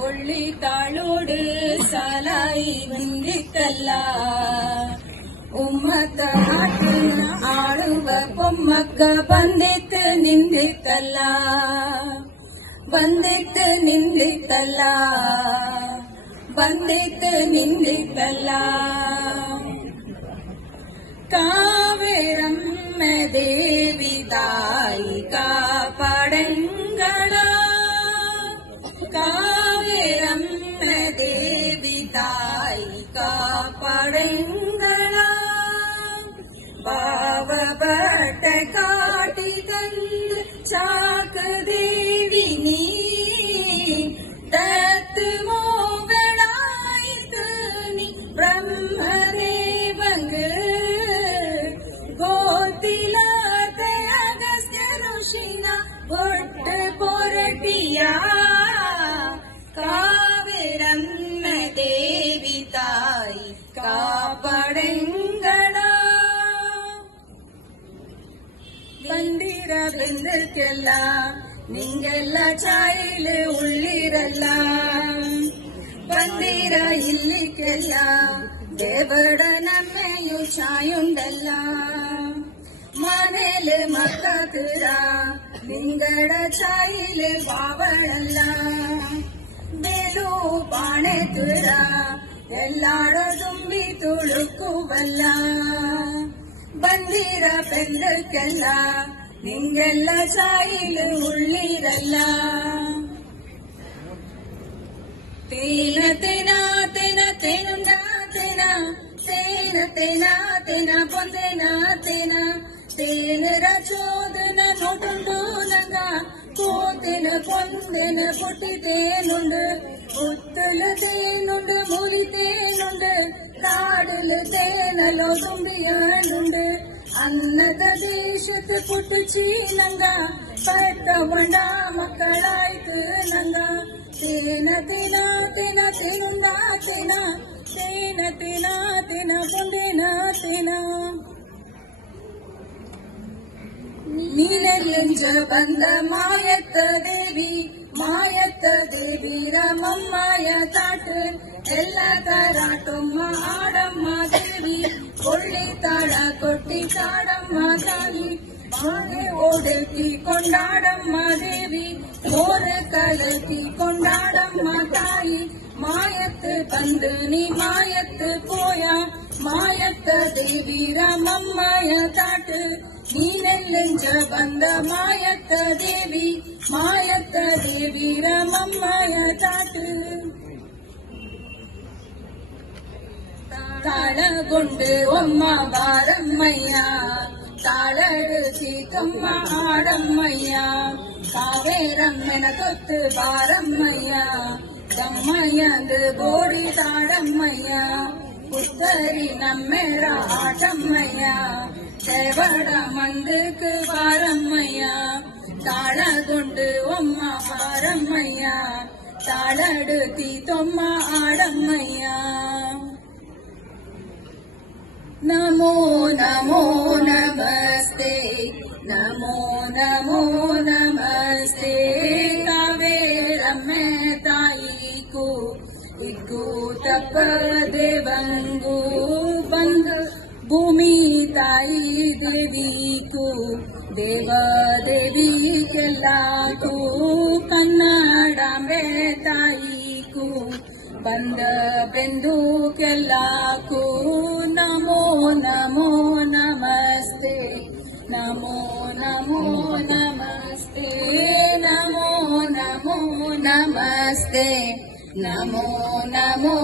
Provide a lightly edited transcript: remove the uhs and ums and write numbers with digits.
ಒಳ್ಳಿ ತಾಳೋಡು ಸಾಲಾಯಿ ಬಂದಿತ್ತಲ್ಲ ಉಮ್ಮತ್ತ ಮಾತಿನ ಆಳುವ ಬೊಮ್ಮಕ್ಕ ಬಂದಿತ್ತು ನಿಂದಿತ್ತಲ್ಲ ಬಂದಿತ್ತು ನಿಂದಿತ್ತಲ್ಲ ಬಂದಿತ್ತು ನಿಂದಿತ್ತಲ್ಲ ಕಾವೇರಮ್ಮ ದೇವಿ ತಾಯಿ ಕಾಪಾಡಂಗಳ ಕಾವೇರಮ್ಮ ದೇವಿ ತಾಯಿ ಕಾಪಾಡಂಗಳ ಬಾವ ಬಟ್ಟ ಕಾಟಿ ತಂದು ಚಾಕ ದೇವಿ ನೀ ದತ್ತು ಮೋಗಳಾಯಿತು ನೀ ಬ್ರಹ್ಮದೇವಂಗ ಗೋತಿಲಾತ ಅಗಸ್ತ್ಯ ಋಷಿನ ಒಟ್ಟ ಪೊರಟಿಯ ಕಾವೇರಮ್ಮ ದೇವಿ ತಾಯಿ ಕಾಪಾಡಂಗಳ ಬಂದಿರ ಬೆಂದಕ್ಕೆಲ್ಲ ನಿಂಗೆಲ್ಲ ಚಾಯಿಲೆ ಉಳ್ಳಿರಲ್ಲ ಬಂದಿರ ಇಲ್ಲಿಕ್ಕೆಲ್ಲ ದೇವಡ ನಮ್ಮೆಯು ಚಾಯುಂಡಲ್ಲ ಮನೇಲೆ ಮಕ್ಕಳ ನಿಂಗಡ ಚಾಯಿಲೆ ಬಾವಳಲ್ಲ ಬೇಲು ಬಾಣೆ ತುರ ಎಲ್ಲಾರ ತುಂಬಿ ತುಳುಕುವಲ್ಲ ಬಂದಿರ ಬೆಂದಕ್ಕೆಲ್ಲ ನಿಂಗೆಲ್ಲ ಚಾಯಿಲೆ ಉಳ್ಳಿರಲ್ಲ ತೇನ ತೇನ ತೇನ ತೇನುಂದ ತೇನ ತೇನ ತೇನ ತೇನ ಪೊಂದೆನ ತೇನ ತೇನರ ಚೋದನ ನೋಟುಂಡು ನಂಗ ಕೋತೆನ ಪೊಂದೆನ ಪುಟ್ಟಿತೇನುಂಡು ಉತ್ತಲು ತೇನುಂಡು ಮುರಿತೇನುಂಡು ಕಾಡಲು ತೇನಲೋ ತುಂಬಿಯಾನುಂಡು ಅನ್ನದ ದೇಶದ ಪುಟ್ಟುಚಿ ನಂಗ ಪಟ್ಟವಂಡ ಮಕ್ಕಳಾಯ್ತು ನಂಗ ತೇನ ತೇನ ತೇನ ತೇನುಂಡ ತೇನ ತೇನ ತೇನ ತೇನ ಪೊಂದೆನ ತೇನ ನೀನೆಲ್ಲಂಜ ಬಂದ ಮಾಯತ್ತ ದೇವಿ ರಮಮ್ಮಯ ತಾಟ್ ಎಲ್ಲ ತರಾಟಮ್ಮ ಆಡಮ್ಮ ದೇವಿ ಒಳ್ಳಿ ತಾಳ ಕೊಟ್ಟಿ ತಾಡಮ್ಮ ತಾಯಿ ಮಾನೆ ಓಡಲ್ತಿ ಕೊಂಡಾಡಮ್ಮ ದೇವಿ ಮೋರ ಕಲಕಿ ಕೊಂಡಾಡಮ್ಮ ತಾಯಿ ಮಾಯತ್ ಬಂದು ನೀ ಮಾಯತ್ ಪೋಯ ಮಾಯತ್ತ ದೇವಿ ರಮಮ್ಮಯ ತಾಟ್ ನೀನೆಲ್ಲಂಜ ಬಂದ ಮಾಯತ್ತ ದೇವಿ ರಮಮ್ಮಯ ತಾಟ್ ತಾಳಗೊಂಡು ಒಮ್ಮ ಬಾರಮ್ಮಯ್ಯ ತಾಳಡುಸಿ ಕಮ್ಮ ಆಡಮ್ಮಯ್ಯ ಕಾವೇರಮ್ಮನ ತೊತ್ತು ಬಾರಮ್ಮಯ್ಯ ಕಮ್ಮಯ್ಯಂದು ಬೋಡಿ ತಾಡಮ್ಮಯ್ಯ புத்தரி நம்மேட ஆட்டம்மையா தேவட மந்துக்கு வாரம்மையா தாள கொண்டு ஒம்மா வாரம்மையா தாளடுத்தி தொம்மா ஆடம்மையா நமோ நமோ நமஸ்தே நமோ நமோ நமஸ்தே ಕಾವೇರಮ್ಮ ತಾಯಿಗೂ ಇಗ್ಗೂ ತಪ್ಪ ದೇವಂಗೂ ಬಂದು ಭೂಮಿ ತಾಯಿ ದೇವಿಗೂ ದೇವ ದೇವಿಗೆಲ್ಲಾಗೂ ಕನ್ನಡಾಂಬೆ ತಾಯಿಗೂ ಬಂದ ಬೆಂದು ಕೆಲ್ಲಾಗೂ ನಮೋ ನಮೋ ನಮಸ್ತೆ ನಮೋ ನಮೋ ನಮಸ್ತೆ ನಮೋ ನಮೋ ನಮಸ್ತೆ ನಮೋ ನಮೋ